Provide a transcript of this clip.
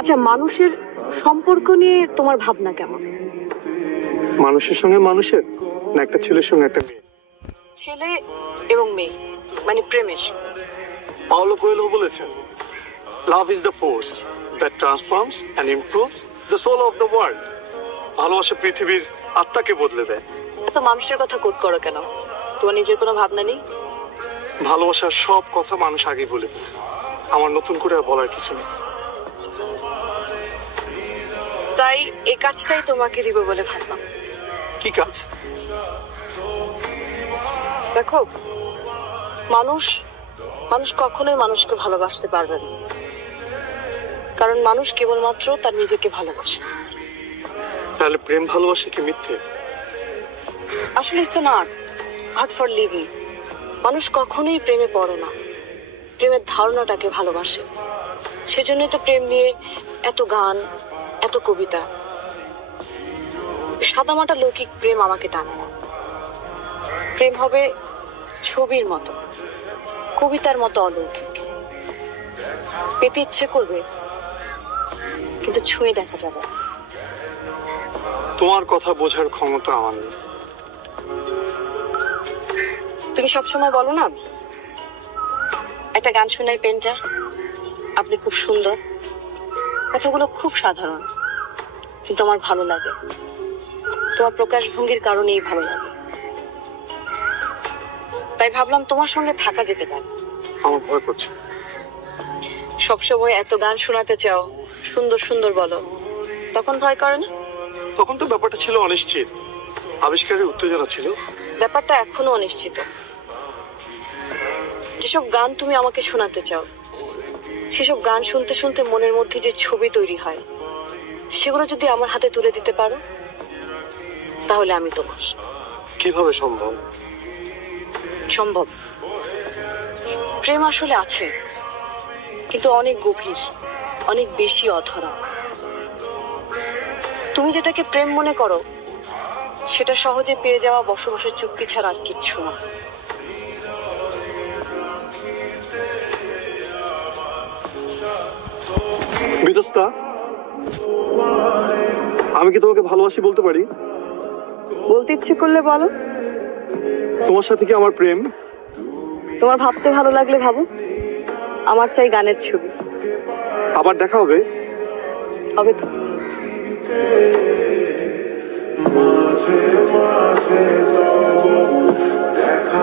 আচ্ছা, মানুষের সম্পর্ক নিয়ে তোমার ভাবনা কেমন? মানুষের সঙ্গে মানুষের, না একটা ছেলের সঙ্গে একটা মেয়ে? ছেলে এবং মেয়ে, মানে প্রেমের। পাওলো কোয়েলো বলেছেন, love is the force that transforms and improves the soul of the world. ভালোবাসা পৃথিবীর আত্মাকে বদলে দেয়। এত মানুষের কথা কোট করো কেন? তোমার নিজের কোনো ভাবনা নেই? ভালোবাসার সব কথা মানুষ আগে বলে ফেলছে, আমার নতুন করে আর বলার কিছু নেই। তাই এই কাজটাই তোমাকে দিব বলে ভাবলাম। কি কাজ? দেখো, মানুষ মানুষ কখনোই মানুষকে ভালোবাসতে পারবে না, কারণ মানুষ কেবলমাত্র তার নিজেকে ভালোবাসে। তাহলে প্রেম ভালোবাসা কি মিথ্যে? আসলে it's an art for living. মানুষ কখনোই প্রেমে পড়ে না, প্রেমের ধারণাটাকে ভালোবাসে। সেজন্যই তো প্রেম নিয়ে এত গান, এত কবিতা। সাদামাটা লৌকিক প্রেম আমাকে টানে না। প্রেম হবে ছবির মতো, কবিতার মতো অলৌকিক। পেতে ইচ্ছে করবে, কিন্তু ছুঁয়ে দেখা যাবে না। তোমার কথা বোঝার ক্ষমতা আমার নেই। তুমি সবসময় বলো না, একটা গান শোনাই পেন্টার, আপনি খুব সুন্দর। কথাগুলো খুব সাধারণ, কিন্তু আমার ভালো লাগে। তোমার প্রকাশভঙ্গির কারণেই ভালো লাগে। তাই ভাবলাম তোমার সঙ্গে থাকা যেতে পারে। আমার ভয় করছে। সবসময় এত গান শোনাতে চাও, সুন্দর সুন্দর বলো, তখন ভয় করে না? তখন তো ব্যাপারটা ছিল অনিশ্চিত, আবিষ্কারের উত্তেজনা ছিল। ব্যাপারটা এখনো অনিশ্চিত। যেসব গান তুমি আমাকে শোনাতে চাও, সেসব গান শুনতে শুনতে মনের মধ্যে যে ছবি তৈরি হয়, সেগুলো যদি আমার হাতে তুলে দিতে পারো, তাহলে আমি তোমার। কিভাবে সম্ভব? সম্ভব। প্রেম আসলে আছে, কিন্তু অনেক গভীর, অনেক বেশি অধরা। তুমি যেটাকে প্রেম মনে করো, সেটা সহজে পেয়ে যাওয়া বসবাসের চুক্তি ছাড়া আর কিচ্ছু না। বিতস্তা, আমি কি তোমাকে ভালোবাসি বলতে পারি? বলতে ইচ্ছে করলে বলো। তোমার সাথে কি আমার প্রেম? তোমার ভাবতে ভালো লাগলে ভাবো। আমার চাই গানের ছবি। আবার দেখা হবে? হবে তো। মাঝে মাঝে দেখা